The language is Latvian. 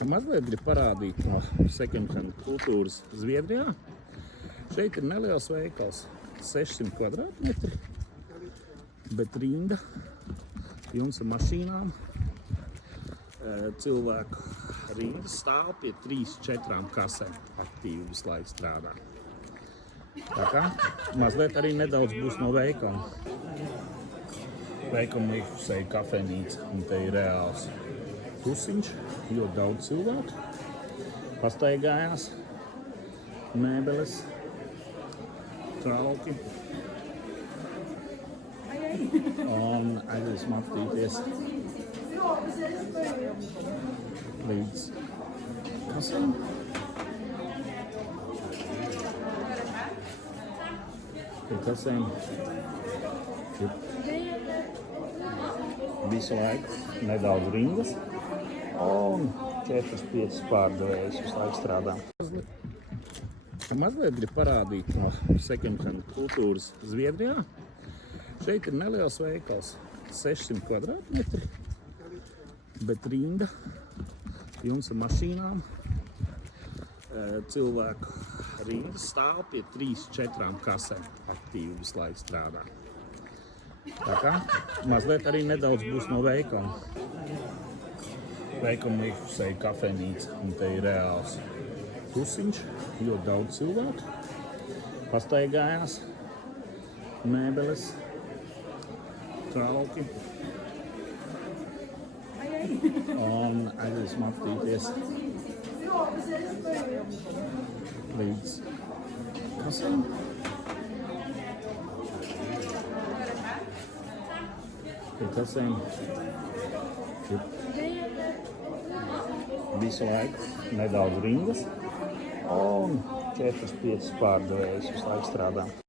Mazliet grib parādīt no second-hand kultūras Zviedrijā. Šeit ir neliels veikals, 600 kvadrātmetri, bet rinda, pilns ar mašīnām. Cilvēku rindas stāv pie 3-4 kasēm, aktīvi visu laiku strādā. Tā kā mazliet arī nedaudz būs no veikala. Veikala iekšpusē ir kafejnīca, un te ir reāls tusiņš, ļoti daudz cilvēku. Pastaigājās, mēbeles, trauki. Un aizies aptīties līdz kasēm. Pie kasēm ir visu laiku nedaudz rindas un 4-5 pārdevējus visu laiku strādā. Mazliet grib parādīt no second-hand kultūras Zviedrijā. Šeit ir neliels veikals, 600 kvadrātmetri, bet rinda, pilns ar mašīnām. Cilvēku rindas stāv pie 3-4 kasēm, aktīvi visu laiku strādā. Tā kā mazliet arī nedaudz būs no veikala. Veikala iekšpusē ir kafejnīca, un te ir reāls tusiņš, ļoti daudz cilvēku. Pastaigājās, mēbeles, trauki. Un aizies aptīties līdz kasēm. Pie kasēm ir visu laiku nedaudz rindas un 4-5 pārdevējus visu laiku strādā.